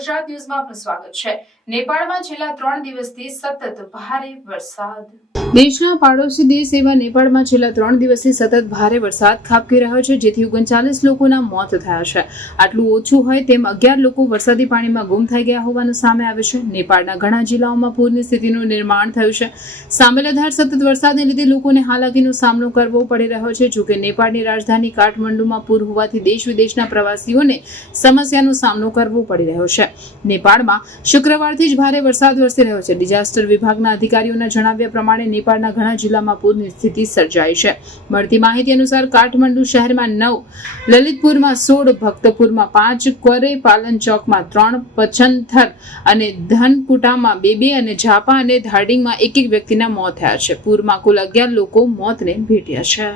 ગુજરાત ન્યૂઝમાં આપનું સ્વાગત છે। નેપાળમાં છેલ્લા 3 દિવસથી સતત ભારે વરસાદ। દેશના પાડોશી દેશ એવા નેપાળમાં છેલ્લા 3 દિવસથી સતત ભારે વરસાદ ખાબકી રહ્યો છે, જેથી 39 લોકોના મોત થયા છે। આટલું ઓછું હોય તેમ 11 લોકો વરસાદી પાણીમાં ગુમ થઈ ગયા હોવાનું સામે આવ્યું છે। નેપાળના ઘણા જિલ્લાઓમાં પૂરની સ્થિતિનું નિર્માણ થયું છે। સામેલધાર સતત વરસાદને લીધે લોકોને હાલાકીનો સામનો કરવો પડી રહ્યો છે। જોકે નેપાળની રાજધાની કાઠમંડુમાં પૂર હોવાથી દેશ વિદેશના પ્રવાસીઓને સમસ્યાનો સામનો કરવો પડી રહ્યો છે। નેપાળમાં શુક્રવારથી જ ભારે વરસાદ વરસી રહ્યો છે। ડિઝાસ્ટર વિભાગના અધિકારીઓના જણાવ્યા પ્રમાણે નેપાળના ઘણા જિલ્લામાં પૂરની સ્થિતિ સર્જાઈ છે। મળતી માહિતી અનુસાર કાઠમંડુ શહેરમાં 9, લલિતપુરમાં 16, ભક્તપુરમાં 5, ક્વરે પાલન ચોકમાં 3, પચનથર અને ધનકુટામાં 2 અને ઝાપા અને ધારડીંગમાં 1 વ્યક્તિના મોત થયા છે। પૂરમાં કુલ 11 લોકો મોતને ભેટ્યા છે।